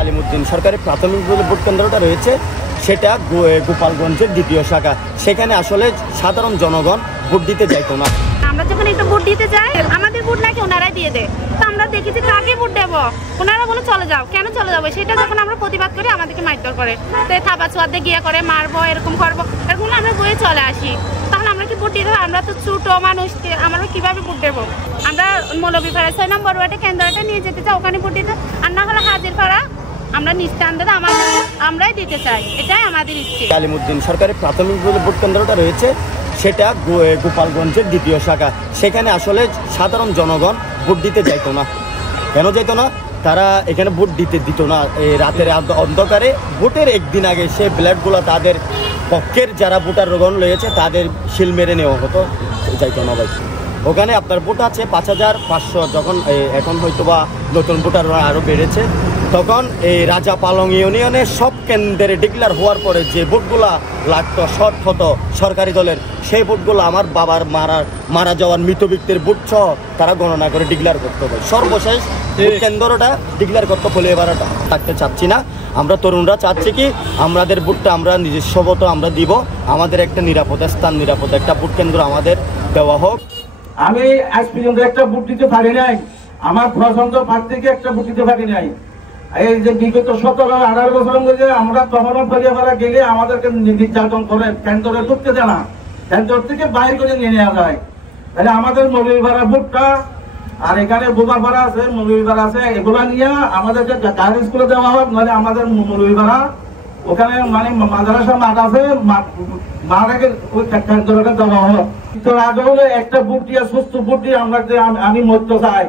আলিমউদ্দিন সরকারি প্রাথমিক ভোট কেন্দ্রটা রয়েছে সেটা গোপালগঞ্জের দ্বিতীয় শাখা। সেখানে আসলে সাধারণ জনগণ ভোট দিতে যাইতো না। আমরা যখন একটু ভোট দিতে যাই আমাদের ভোট নাকি ওনারাই দিয়ে দেয়। তো আমরা দেখি যে কাকে ভোট দেবো, ওনারা বলে চলে যাও। কেন চলে যাবো সেটা যখন আমরা প্রতিবাদ করি আমাদেরকে মারধর করে, তো থাবা ছোয়াতে গিয়ে করে মারবো, এরকম করবো, এরকম আমরা বয়ে চলে আসি। তাহলে আমরা কি ভোট দিতে হবে? আমরা তো ছোট মানুষ, আমরা কিভাবে ভোট দেবো? আমরা মৌলভীপাড়া 6 নম্বর ওয়ার্ডে কেন্দ্রটা নিয়ে যেতে চাই, ওখানে ভোট দিতে। আর না হলে হাজিরপাড়া আমরা নিঃস্থান আমাদের আমরাই দিতে চাই, এটাই আমাদের ইচ্ছে। আলিমউদ্দিন সরকারি প্রাথমিক ভোট কেন্দ্রটা রয়েছে সেটা গোপালগঞ্জের দ্বিতীয় শাখা। সেখানে আসলে সাধারণ জনগণ ভোট দিতে যাইতো না। কেন যাইতো না? তারা এখানে ভোট দিতে দিত না। এই রাতের অন্ধকারে ভোটের একদিন আগে সে ব্যালটগুলো তাদের পক্ষের যারা ভোটারগণ রয়েছে তাদের শিল মেরে নেওয়া হতো, যাইতো না ভাই। ওখানে আপনার ভোট আছে 5500, যখন এখন হয়তো বা নতুন ভোটাররা আরও বেড়েছে। তখন এই রাজা পালং ইউনিয়নের সব কেন্দ্রে ডিক্লার হওয়ার পরে যে ভোটগুলা লাগতো, শর্ট হতো সরকারি দলের, সেই ভোটগুলো আমার বাবার মারা যাওয়ার মৃত ব্যক্তির ভোট সহ তারা গণনা করে ডিক্লার করতে হবে। সর্বশেষ কেন্দ্রটা ডিক্লার করতে হলে এবারটা থাকতে চাচ্ছি না। আমরা তরুণরা চাচ্ছি কি আমাদের ভোটটা আমরা নিজস্বত আমরা দিব, আমাদের একটা নিরাপদ স্থান, নিরাপদ একটা ভোট কেন্দ্র আমাদের দেওয়া হোক। আমি আজ পর্যন্ত একটা ভোট দিতে পারি নাই, আমার পছন্দ প্রার্থীকে একটা ভোট দিতে পারি নাই। এই যে বিগত 17-18 বছর মধ্যে আমরা তখনও ফেরিয়াপাড়া গেলে আমাদেরকে নির্যাতন করে, কেন্দ্রে ঢুকতে দেয় না, কেন্দ্র থেকে বাইর করে নিয়ে নেওয়া যায়। তাহলে আমাদের মৌলভীপাড়া ভোটটা আর এখানে বোমাপাড়া আছে, মৌলভীপাড়া আছে, এগুলা নিয়ে আমাদেরকে গার্ড স্কুলে দেওয়া হোক। নাহলে আমাদের মৌলভীপাড়া ওখানে মানে মাদ্রাসা মাঠ আছে, মাঠে ওই কেন্দ্রটা দেওয়া হোক। তো আগে হলে একটা ভোট দিয়ে সুস্থ ভোট দিয়ে আমি মরতে চাই।